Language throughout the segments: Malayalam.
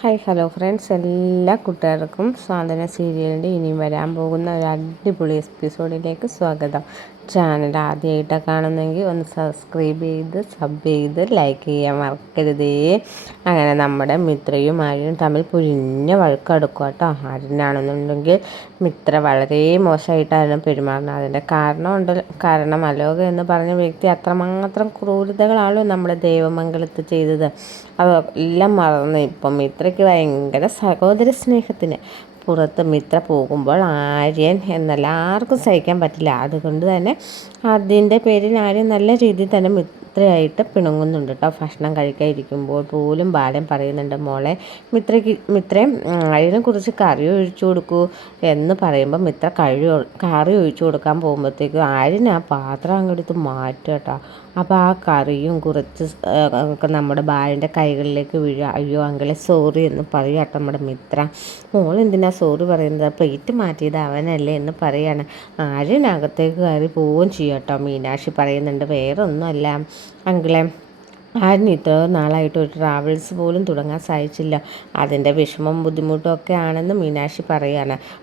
ഹായ് ഹലോ ഫ്രണ്ട്സ്, എല്ലാ കൂട്ടുകാർക്കും സ്വാതന്ത്ര്യ സീരിയലിൻ്റെ ഇനിയും വരാൻ പോകുന്ന ഒരു അടിപൊളി എപ്പിസോഡിലേക്ക് സ്വാഗതം. ചാനൽ ആദ്യമായിട്ടാണ് കാണുന്നെങ്കിൽ ഒന്ന് സബ് ചെയ്ത് ലൈക്ക് ചെയ്യാൻ മറക്കരുതേ. അങ്ങനെ നമ്മുടെ മിത്രയും ആര്യനും തമ്മിൽ പുരിഞ്ഞ വഴക്കടുക്കുക കേട്ടോ. ആര്യനാണെന്നുണ്ടെങ്കിൽ മിത്ര വളരെ മോശമായിട്ടായിരുന്നു പെരുമാറുന്നത്. അതിൻ്റെ കാരണം അലോക എന്ന് പറഞ്ഞ വ്യക്തി അത്രമാത്രം ക്രൂരതകളാണല്ലോ നമ്മുടെ ദേവമംഗലത്ത് ചെയ്തത്. അതെല്ലാം മറന്ന് ഇപ്പം മിത്രയ്ക്ക് ഭയങ്കര സഹോദര സ്നേഹത്തിന് പുറത്ത് മിത്ര പോകുമ്പോൾ ആര്യൻ എന്നല്ല ആർക്കും സഹിക്കാൻ പറ്റില്ല. അതുകൊണ്ട് തന്നെ അതിൻ്റെ പേരിൽ ആര്യൻ നല്ല രീതിയിൽ തന്നെ മിത്രയായിട്ട് പിണങ്ങുന്നുണ്ട് കേട്ടോ. ഭക്ഷണം കഴിക്കാതിരിക്കുമ്പോൾ പോലും ബാലൻ പറയുന്നുണ്ട്, മോളെ മിത്രയും ആര്യനെ കുറിച്ച് കറി ഒഴിച്ചു കൊടുക്കൂ എന്ന് പറയുമ്പോൾ മിത്ര കറി ഒഴിച്ചു കൊടുക്കാൻ പോകുമ്പോഴത്തേക്കും ആര്യൻ ആ പാത്രം അങ്ങെടുത്ത് മാറ്റുക കേട്ടോ. അപ്പോൾ ആ കറിയും കുറച്ച് ഒക്കെ നമ്മുടെ ബാലൻ്റെ കൈകളിലേക്ക് വീഴുക. അയ്യോ അങ്കിളെ സോറി എന്ന് പറയുക കേട്ടോ നമ്മുടെ മിത്ര. മോൾ എന്തിനാ സോറി പറയുന്നത്, പ്ലേറ്റ് മാറ്റിയത് അവനല്ലേ എന്ന് പറയാണ്. ആര്യനകത്തേക്ക് കയറി പോവുകയും ചെയ്യും കേട്ടോ. മീനാക്ഷി പറയുന്നുണ്ട്, വേറെ ഒന്നുമല്ല അങ്കിളെ, ആര്യന് ഇത്ര നാളായിട്ട് ഒരു ട്രാവൽസ് പോലും തുടങ്ങാൻ സാധിച്ചില്ല. അതിൻ്റെ വിഷമം ബുദ്ധിമുട്ടും ഒക്കെ ആണെന്ന് മീനാക്ഷി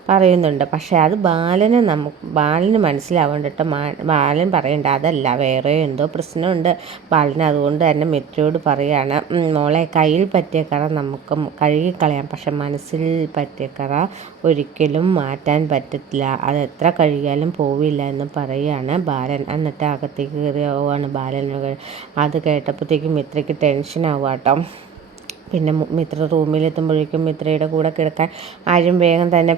പറയുന്നുണ്ട്. പക്ഷേ അത് ബാലന് മനസ്സിലാവേണ്ട കേട്ടോ. ബാലൻ പറയണ്ട, അതല്ല വേറെ എന്തോ പ്രശ്നമുണ്ട്. ബാലൻ അതുകൊണ്ട് തന്നെ മിത്രയോട് പറയാണ്, മോളെ കയ്യിൽ പറ്റിയ കറ നമുക്ക് കഴുകിക്കളയാം, പക്ഷെ മനസ്സിൽ പറ്റിയ കറ ഒരിക്കലും മാറ്റാൻ പറ്റത്തില്ല, അത് എത്ര കഴുകിയാലും പോവില്ല എന്ന് പറയുകയാണ് ബാലൻ. എന്നിട്ട് അകത്തേക്ക് കയറി പോവാണ് ബാലൻ. അത് കേട്ടപ്പോഴത്തേക്കും മിത്രയ്ക്ക് ടെൻഷനാവുക കേട്ടോ. പിന്നെ മിത്ര റൂമിലെത്തുമ്പോഴേക്കും മിത്രയുടെ കൂടെ കിടക്കാൻ ആര്യൻ വേഗം തന്നെ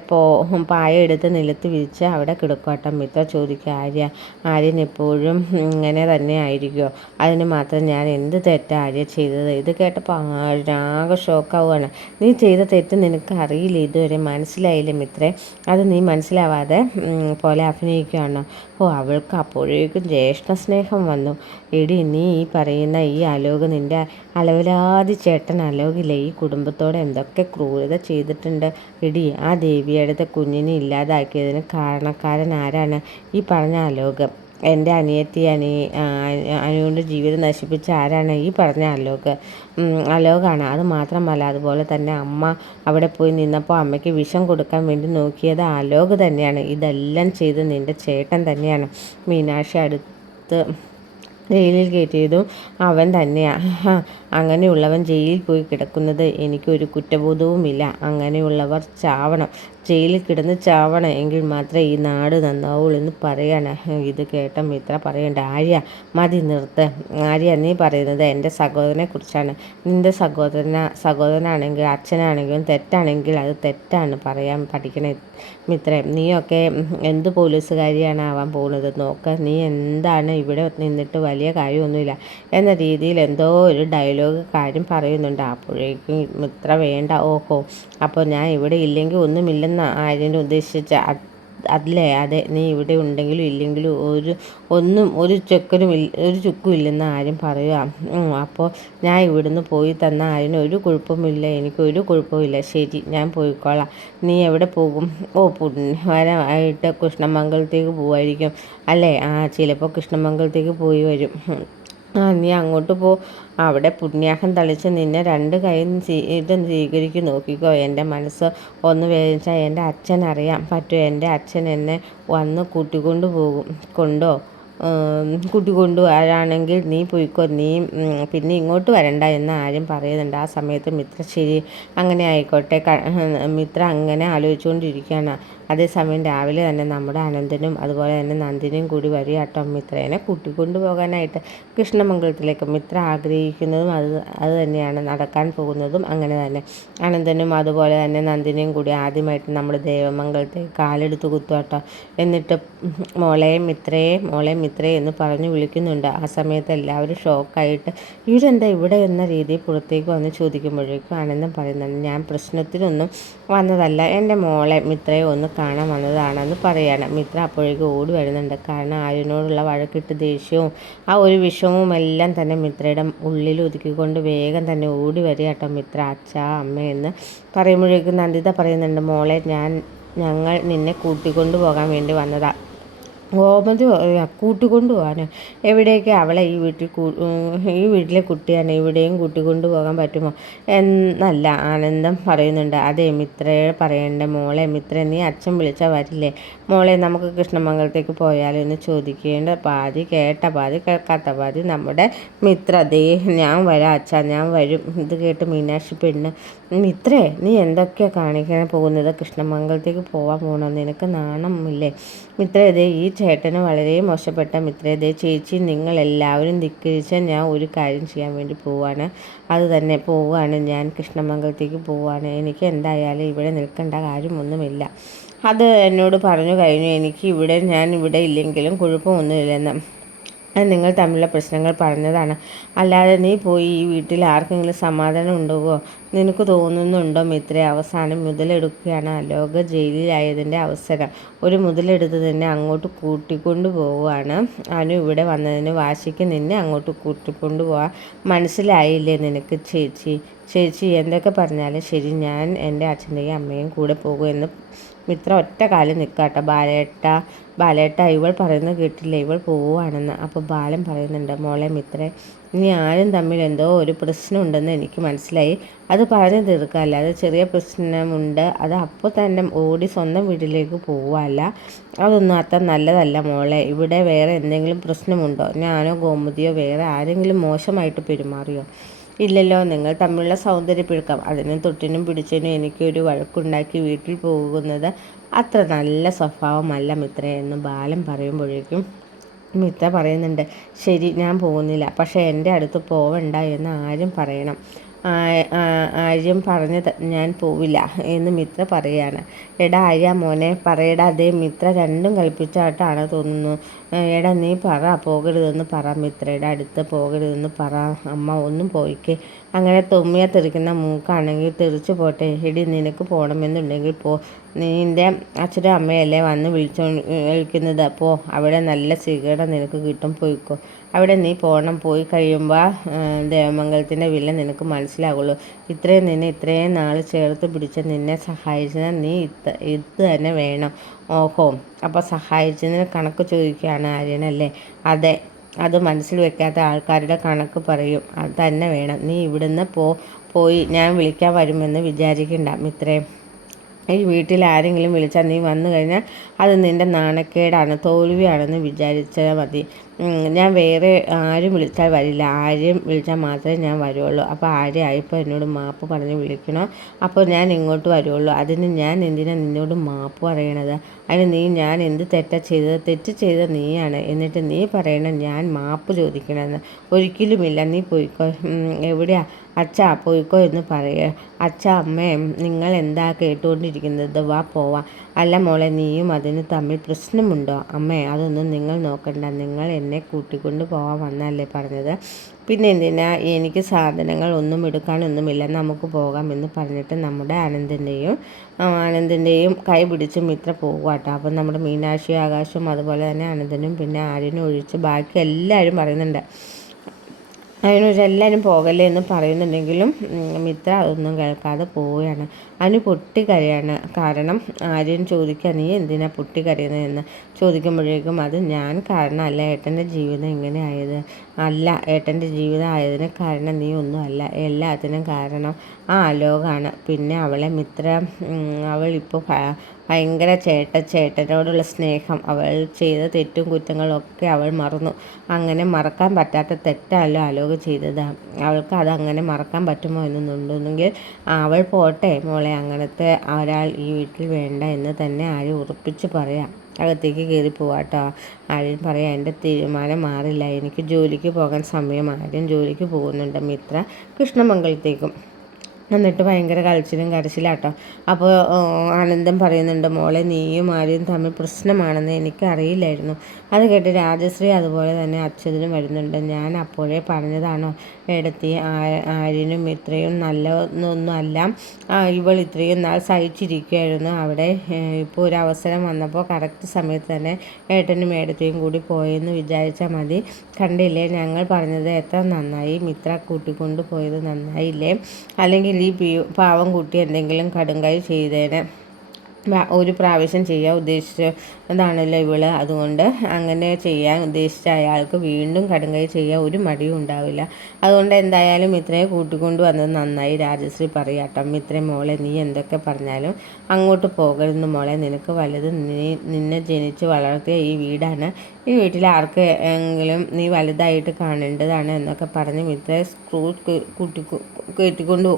പായ എടുത്ത് നിലത്ത് വിരിച്ച് അവിടെ കിടക്കും കേട്ടോ. മിത്ര ചോദിക്കുക, ആര്യൻ എപ്പോഴും ഇങ്ങനെ തന്നെ ആയിരിക്കുമോ? അതിന് മാത്രം ഞാൻ എന്ത് തെറ്റാണ് ആര്യ ചെയ്തത്? ഇത് കേട്ടപ്പോൾ ആകെ ഷോക്കാവുകയാണ്. നീ ചെയ്ത തെറ്റ് നിനക്ക് അറിയില്ല, ഇതുവരെ മനസ്സിലായില്ലേ മിത്രേ? അത് നീ മനസ്സിലാവാതെ പോലെ അഭിനയിക്കുകയാണോ? അവൾക്ക് അപ്പോഴേക്കും ജ്യേഷ്ഠ സ്നേഹം വന്നു. എടി, നീ ഈ പറയുന്ന ഈ അലോക്, നിൻ്റെ അലവലാതി ചേട്ടൻ അലോകില്ലേ, ഈ കുടുംബത്തോടെ എന്തൊക്കെ ക്രൂരത ചെയ്തിട്ടുണ്ട്. എടി, ആ ദേവിയുടെ കുഞ്ഞിനെ ഇല്ലാതാക്കിയതിന് കാരണക്കാരൻ ആരാണ്? ഈ പറഞ്ഞ അലോക്. എൻ്റെ അനിയത്തി അനുവിൻ്റെ ജീവിതം നശിപ്പിച്ച ആരാണ്? ഈ പറഞ്ഞ അലോകാണ്. അത് മാത്രമല്ല, അതുപോലെ തന്നെ അമ്മ അവിടെ പോയി നിന്നപ്പോൾ അമ്മയ്ക്ക് വിഷം കൊടുക്കാൻ വേണ്ടി നോക്കിയത് അലോക് തന്നെയാണ്. ഇതെല്ലാം ചെയ്ത് നിൻ്റെ ചേട്ടൻ തന്നെയാണ്. മീനാക്ഷി അടുത്ത് ജയിലിൽ കയറ്റിയതും അവൻ തന്നെയാണ്. അങ്ങനെയുള്ളവൻ ജയിലിൽ പോയി കിടക്കുന്നത് എനിക്കൊരു കുറ്റബോധവുമില്ല. അങ്ങനെയുള്ളവർ ചാവണം, ജയിലിൽ കിടന്ന് ചാവണം, എങ്കിൽ മാത്രമേ ഈ നാട് നന്നാവുള്ളൂ എന്ന് പറയാണ്. ഇത് കേട്ട മിത്ര പറയണ്ട, മതി നിർത്ത്. നീ പറയുന്നത് എൻ്റെ സഹോദരനെ കുറിച്ചാണ്. നിൻ്റെ സഹോദരനാണെങ്കിൽ അച്ഛനാണെങ്കിലും തെറ്റാണെങ്കിൽ അത് തെറ്റാണ് പറയാൻ പഠിക്കണേ മിത്രേ. നീയൊക്കെ എന്ത് പോലീസുകാരിയാണ് ആവാൻ പോകുന്നത്? നോക്ക്, നീ എന്താണ് ഇവിടെ നിന്നിട്ട് വലിയ കാര്യമൊന്നുമില്ല എന്ന രീതിയിൽ എന്തോ ഒരു ഡയലോഗ് കാര്യം പറയുന്നുണ്ട്. അപ്പോഴേക്കും മിത്ര വേണ്ട, ഓഹോ അപ്പോൾ ഞാൻ ഇവിടെ ഇല്ലെങ്കിൽ ഒന്നുമില്ലെന്ന് ആര്യൻ്റെ ഉദ്ദേശിച്ച അതെ, നീ ഇവിടെ ഉണ്ടെങ്കിലും ഇല്ലെങ്കിലും ഒരു ചുക്കും ഇല്ലെന്ന് ആരും പറയുക. അപ്പോൾ ഞാൻ ഇവിടുന്ന് പോയി തന്ന ആര്യന് ഒരു കുഴപ്പമില്ല, എനിക്കൊരു കുഴപ്പമില്ല. ശരി, ഞാൻ പോയിക്കോളാം. നീ എവിടെ പോകും? പുണ്യവാരമായിട്ട് കൃഷ്ണമംഗലത്തേക്ക് പോവായിരിക്കും അല്ലേ? ചിലപ്പോൾ കൃഷ്ണമംഗലത്തേക്ക് പോയി വരും. നീ അങ്ങോട്ട് പോ, അവിടെ പുണ്യാഹം തളിച്ച് നിന്നെ രണ്ട് കൈയും സ്വീകരിക്കും. നോക്കിക്കോ, എൻ്റെ മനസ്സ് ഒന്ന് വേദനിച്ചാൽ എൻ്റെ അച്ഛൻ അറിയാൻ പറ്റുമോ? എൻ്റെ അച്ഛൻ എന്നെ വന്ന് കൂട്ടിക്കൊണ്ടുവരാണെങ്കിൽ നീ പോയിക്കോ, നീ പിന്നെ ഇങ്ങോട്ട് വരണ്ട എന്ന് ആരും പറയുന്നുണ്ട്. ആ സമയത്ത് മിത്ര ശരി അങ്ങനെ ആയിക്കോട്ടെ. മിത്ര അങ്ങനെ ആലോചിച്ചുകൊണ്ടിരിക്കുകയാണ്. അതേസമയം രാവിലെ തന്നെ നമ്മുടെ അനന്തനും അതുപോലെ തന്നെ നന്ദിനിയും കൂടി വരിക കേട്ടോ മിത്രേനെ കൂട്ടിക്കൊണ്ടു പോകാനായിട്ട് കൃഷ്ണമംഗലത്തിലേക്ക്. മിത്ര ആഗ്രഹിക്കുന്നതും അത് തന്നെയാണ് നടക്കാൻ പോകുന്നതും. അങ്ങനെ തന്നെ അനന്തനും അതുപോലെ തന്നെ നന്ദിനിയും കൂടി ആദ്യമായിട്ട് നമ്മുടെ ദേവമംഗലത്തേക്ക് കാലെടുത്ത് കുത്തുക കേട്ടോ. എന്നിട്ട് മോളെ മിത്രേ എന്ന് പറഞ്ഞു വിളിക്കുന്നുണ്ട്. ആ സമയത്ത് എല്ലാവരും ഷോക്കായിട്ട് ഇവരെന്താ ഇവിടെ എന്ന രീതിയിൽ പുറത്തേക്ക് വന്ന് ചോദിക്കുമ്പോഴേക്കും ആനന്ദം പറയുന്നുണ്ട്, ഞാൻ പ്രശ്നത്തിനൊന്നും വന്നതല്ല, എൻ്റെ മോളെ മിത്രയെ ഒന്ന് കാണാൻ വന്നതാണെന്ന് പറയാണ്. മിത്ര അപ്പോഴേക്കും ഓടി വരുന്നുണ്ട്. കാരണം ആര്യനോടുള്ള വഴക്കിട്ട് ദേഷ്യവും ആ ഒരു വിഷമവും എല്ലാം തന്നെ മിത്രയുടെ ഉള്ളിൽ ഒതുക്കിക്കൊണ്ട് വേഗം തന്നെ ഓടി വരിക കേട്ടോ മിത്ര. അച്ഛാ അമ്മ എന്ന് പറയുമ്പോഴേക്കും നന്ദിത പറയുന്നുണ്ട്, മോളെ ഞങ്ങൾ നിന്നെ കൂട്ടിക്കൊണ്ടു പോകാൻ വേണ്ടി വന്നതാ. ഗോമതി പറയാ കൂട്ടിക്കൊണ്ടു പോകാനോ, എവിടേക്ക് അവളെ ഈ വീട്ടിലെ കുട്ടിയാണ്, എവിടെയും കൂട്ടിക്കൊണ്ടു പോകാൻ പറ്റുമോ എന്നല്ല ആനന്ദം പറയുന്നുണ്ട്. അതെ മിത്രയെ പറയണ്ടേ മോളെ, മിത്ര നീ അച്ഛൻ വിളിച്ചാൽ വരില്ലേ മോളെ, നമുക്ക് കൃഷ്ണമംഗലത്തേക്ക് പോയാലോ എന്ന് ചോദിക്കേണ്ട പാതി കേട്ട പാതി കേൾക്കാത്ത പാതി നമ്മുടെ മിത്ര ദേ ഞാൻ വരാം അച്ഛാ, ഞാൻ വരും. ഇത് കേട്ട് മീനാക്ഷി പെണ്ണ്, മിത്രേ നീ എന്തൊക്കെയാണ് കാണിക്കാൻ പോകുന്നത്, കൃഷ്ണമംഗലത്തേക്ക് പോകാൻ പോകണോ, നിനക്ക് നാണമില്ലേ മിത്രേ, ഈ ചേട്ടന് വളരെ മോശപ്പെട്ട മിത്രേ, ചേച്ചി നിങ്ങളെല്ലാവരും ധിക്കരിച്ച ഞാൻ ഒരു കാര്യം ചെയ്യാൻ വേണ്ടി പോവാണ്, അത് തന്നെ പോവുകയാണ് ഞാൻ, കൃഷ്ണമംഗലത്തേക്ക് പോവുകയാണ്. എനിക്ക് എന്തായാലും ഇവിടെ നിൽക്കേണ്ട കാര്യമൊന്നുമില്ല, അത് എന്നോട് പറഞ്ഞു കഴിഞ്ഞു. ഞാൻ ഇവിടെ ഇല്ലെങ്കിലും കുഴപ്പമൊന്നുമില്ലെന്ന്, അത് നിങ്ങൾ തമ്മിലുള്ള പ്രശ്നങ്ങൾ പറഞ്ഞതാണ്, അല്ലാതെ നീ പോയി ഈ വീട്ടിൽ ആർക്കെങ്കിലും സമാധാനം ഉണ്ടാവുമോ നിനക്ക് തോന്നുന്നുണ്ടോ മിത്രേ. അവസാനം മുതലെടുക്കുകയാണ് അലോക, ജയിലിലായതിൻ്റെ അവസരം ഒരു മുതലെടുത്ത് നിന്നെ അങ്ങോട്ട് കൂട്ടിക്കൊണ്ടു പോവുകയാണ്. അനു ഇവിടെ വന്നതിന് വാശിക്ക് നിന്നെ അങ്ങോട്ട് കൂട്ടിക്കൊണ്ടു പോവാൻ മനസ്സിലായില്ലേ നിനക്ക് ചേച്ചി എന്തൊക്കെ പറഞ്ഞാലും ശരി, ഞാൻ എൻ്റെ അച്ഛൻ്റെയും അമ്മയും കൂടെ പോകുമെന്ന് മിത്ര ഒറ്റ കാലം നിൽക്കാട്ടോ. ബാലേട്ട ഇവൾ പറയുന്നത് കേട്ടില്ലേ, ഇവൾ പോവുകയാണെന്ന്. അപ്പോൾ ബാലൻ പറയുന്നുണ്ട്, മോളെ മിത്രേ ഇനി ആരും തമ്മിൽ എന്തോ ഒരു പ്രശ്നമുണ്ടെന്ന് എനിക്ക് മനസ്സിലായി, അത് പറഞ്ഞു തീർക്കാമല്ല, അത് ചെറിയ പ്രശ്നമുണ്ട്, അത് അപ്പോൾ തന്നെ ഓടി സ്വന്തം വീട്ടിലേക്ക് പോവുകയല്ല, അതൊന്നും അത്ര നല്ലതല്ല മോളെ. ഇവിടെ വേറെ എന്തെങ്കിലും പ്രശ്നമുണ്ടോ, ഞാനോ ഗോമതിയോ വേറെ ആരെങ്കിലും മോശമായിട്ട് പെരുമാറിയോ? ഇല്ലല്ലോ, നിങ്ങൾ തമ്മിലുള്ള സൗന്ദര്യപ്പിഴക്കം, അതിനും തൊട്ടിനും പിടിച്ചതിനും എനിക്കൊരു വഴക്കുണ്ടാക്കി വീട്ടിൽ പോകുന്നത് അത്ര നല്ല സ്വഭാവമല്ല മിത്രേ എന്ന് ബാലൻ പറയുമ്പോഴേക്കും മിത്ര പറയുന്നുണ്ട്, ശരി ഞാൻ പോകുന്നില്ല, പക്ഷേ എൻ്റെ അടുത്ത് പോവണ്ട എന്ന് ആരും പറയണം, ആര്യം പറഞ്ഞ് ഞാൻ പോവില്ല എന്ന് മിത്ര പറയുകയാണ്. എടാ ആര്യ മോനെ പറയടാ, അതേ മിത്ര രണ്ടും കൽപ്പിച്ചായിട്ടാണ് തോന്നുന്നു. എടാ നീ പറ, പോകരുതെന്ന് പറ, മിത്രയുടെ അടുത്ത് പോകരുതെന്ന് പറ, അമ്മ ഒന്നും പോയിക്കേ, അങ്ങനെ തുമ്മിയ തെറിക്കുന്ന മൂക്കാണെങ്കിൽ തെറിച്ചു പോട്ടെ, എടി നിനക്ക് പോകണമെന്നുണ്ടെങ്കിൽ പോ, നിൻ്റെ അച്ഛനും അമ്മയല്ലേ വന്ന് വിളിക്കുന്നത്, പോ, അവിടെ നല്ല സ്വീകരണം നിനക്ക് കിട്ടും, പോയിക്കോ അവിടെ, നീ പോകണം, പോയി കഴിയുമ്പോൾ ദേവമംഗലത്തിൻ്റെ വില നിനക്ക് മനസ്സിലാകുള്ളൂ, നിന്നെ ഇത്രയും നാൾ ചേർത്ത് പിടിച്ച് നിന്നെ സഹായിച്ചത് നീ ഇത് തന്നെ വേണം, ഓഹോ അപ്പോൾ സഹായിച്ചതിന് കണക്ക് ചോദിക്കുകയാണ് ആര്യനല്ലേ, അതെ, അത് മനസ്സിൽ വെക്കാത്ത ആൾക്കാരുടെ കണക്ക് പറയും, അത് തന്നെ വേണം, നീ ഇവിടുന്ന് പോയി ഞാൻ വിളിക്കാൻ വരുമെന്ന് വിചാരിക്കണ്ട മിത്രേ, ഈ വീട്ടിൽ ആരെങ്കിലും വിളിച്ചാൽ നീ വന്നു കഴിഞ്ഞാൽ അത് നിൻ്റെ നാണക്കേടാണ്, തോൽവിയാണെന്ന് വിചാരിച്ചാൽ മതി, ഞാൻ വേറെ ആരും വിളിച്ചാൽ വരില്ല, ആര്യം വിളിച്ചാൽ മാത്രമേ ഞാൻ വരുള്ളൂ, അപ്പോൾ ആര്യമായിപ്പോൾ എന്നോട് മാപ്പ് പറഞ്ഞ് വിളിക്കണോ, അപ്പോൾ ഞാൻ ഇങ്ങോട്ട് വരുള്ളൂ, അതിന് ഞാൻ എന്തിനാണ് നിന്നോട് മാപ്പ് പറയണത്, അതിന് ഞാൻ എന്ത് തെറ്റ് ചെയ്തത് നീയാണ്, എന്നിട്ട് നീ പറയണം ഞാൻ മാപ്പ് ചോദിക്കണമെന്ന്, ഒരിക്കലുമില്ല, നീ പോയിക്കോ, എവിടെയാ അച്ഛാ പോയിക്കോ എന്ന് പറയുക, അച്ഛാ അമ്മേ നിങ്ങൾ എന്താ കേട്ടുകൊണ്ടിരിക്കുന്നത്, വാ പോവാം, അല്ല മോളെ നീയും അതിന് തമ്മിൽ പ്രശ്നമുണ്ടോ, അമ്മേ അതൊന്നും നിങ്ങൾ നോക്കണ്ട, നിങ്ങൾ എന്നെ കൂട്ടിക്കൊണ്ട് പോകാൻ വന്നല്ലേ പറഞ്ഞത്, പിന്നെ എന്തിനാ, എനിക്ക് സാധനങ്ങൾ ഒന്നും എടുക്കാനൊന്നുമില്ല, നമുക്ക് പോകാം എന്ന് പറഞ്ഞിട്ട് നമ്മുടെ ആനന്ദിൻ്റെയും കൈ പിടിച്ച് മിത്ര പോകുക കേട്ടോ. അപ്പം നമ്മുടെ മീനാക്ഷി, ആകാശവും അതുപോലെ തന്നെ ആനന്ദനും പിന്നെ ആര്യനും ഒഴിച്ച് ബാക്കി എല്ലാവരും പറയുന്നുണ്ട്, അതിനൊരു എല്ലാവരും പോകല്ലേ എന്ന് പറയുന്നുണ്ടെങ്കിലും മിത്ര അതൊന്നും കേൾക്കാതെ പോവുകയാണ്. അനു പൊട്ടിക്കരയാണ്. കാരണം ആര്യൻ ചോദിക്കുക, നീ എന്തിനാ പൊട്ടിക്കരയുന്നതെന്ന് ചോദിക്കുമ്പോഴേക്കും, അത് ഞാൻ കാരണമല്ല ഏട്ടൻ്റെ ജീവിതം ഇങ്ങനെ ആയത്, അല്ല ഏട്ടൻ്റെ ജീവിതം ആയതിന് കാരണം നീ ഒന്നും അല്ല, എല്ലാത്തിനും കാരണം ആ അലോകാണ്, പിന്നെ അവളെ മിത്ര അവളിപ്പോൾ ഭയങ്കര ചേട്ടനോടുള്ള സ്നേഹം, അവൾ ചെയ്ത തെറ്റും കുറ്റങ്ങളൊക്കെ അവൾ മറന്നു, അങ്ങനെ മറക്കാൻ പറ്റാത്ത തെറ്റല്ലോ അലോക ചെയ്തത്, അവൾക്ക് അതങ്ങനെ മറക്കാൻ പറ്റുമോ എന്നുണ്ടെങ്കിൽ അവൾ പോട്ടെ മോളെ, അങ്ങനത്തെ ഒരാൾ ഈ വീട്ടിൽ വേണ്ട എന്ന് തന്നെ ആരും ഉറപ്പിച്ച് പറയാം, അകത്തേക്ക് കയറി പോവാട്ടോ. ആര്യൻ പറയാം, എൻ്റെ തീരുമാനം മാറില്ല, എനിക്ക് ജോലിക്ക് പോകാൻ സമയം, ആര്യൻ ജോലിക്ക് പോകുന്നുണ്ട്, മിത്ര കൃഷ്ണമംഗലത്തേക്കും, എന്നിട്ട് ഭയങ്കര കരച്ചിലാട്ടോ. അപ്പോൾ ആനന്ദം പറയുന്നുണ്ട്, മോളെ നീയും ആര്യനും തമ്മിൽ പ്രശ്നമാണെന്ന് എനിക്കറിയില്ലായിരുന്നു, അത് കേട്ട് രാജശ്രീ അതുപോലെ തന്നെ അച്ഛനും വരുന്നുണ്ട്, ഞാൻ അപ്പോഴേ പറഞ്ഞതാണോ എടത്തി, ആര്യനും ഇത്രയും നല്ലതൊന്നുമല്ല, ഇവൾ ഇത്രയും നാൾ സഹിച്ചിരിക്കുകയായിരുന്നു അവിടെ, ഇപ്പോൾ ഒരു അവസരം വന്നപ്പോൾ കറക്റ്റ് സമയത്ത് തന്നെ ഏട്ടനും ഏടത്തെയും കൂടി പോയെന്ന് വിചാരിച്ചാൽ മതി, കണ്ടില്ലേ ഞങ്ങൾ പറഞ്ഞത് എത്ര നന്നായി, മിത്ര കൂട്ടിക്കൊണ്ട് പോയത് നന്നായില്ലേ, അല്ലെങ്കിൽ ഈ പാവം കുട്ടി എന്തെങ്കിലും കടുങ്കൈ ചെയ്തേനെ, ഒരു പ്രാവശ്യം ചെയ്യാൻ ഉദ്ദേശിച്ചതാണല്ലോ ഇവള്. അതുകൊണ്ട് അങ്ങനെ ചെയ്യാൻ ഉദ്ദേശിച്ച അയാൾക്ക് വീണ്ടും കടുംകൈ ചെയ്യാൻ ഒരു മടിയും ഉണ്ടാവില്ല. അതുകൊണ്ട് എന്തായാലും ഇത്രയും കൂട്ടിക്കൊണ്ട് വന്നത് നന്നായി. രാജശ്രീ പറയാട്ടോ, ഇത്രയും മോളെ നീ എന്തൊക്കെ പറഞ്ഞാലും അങ്ങോട്ട് പോകരുത് മോളെ, നിനക്ക് വലുത് നിന്നെ ജനിച്ച് വളർത്തിയ ഈ വീടാണ്, ഈ വീട്ടിൽ ആർക്ക് എങ്കിലും നീ വലുതായിട്ട് കാണേണ്ടതാണ് എന്നൊക്കെ പറഞ്ഞ് മിത്രയെ സ്ക്രൂ കയറ്റിക്കൊണ്ട്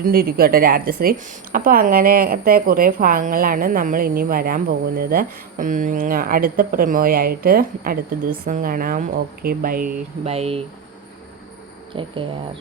ഇട്ടിരിക്കട്ടെ രാജശ്രീ. അപ്പോൾ അങ്ങനത്തെ കുറേ ഭാഗങ്ങളാണ് നമ്മൾ ഇനി വരാൻ പോകുന്നത്. അടുത്ത പ്രമോയായിട്ട് അടുത്ത ദിവസം കാണാം. Okay, bye bye, take care.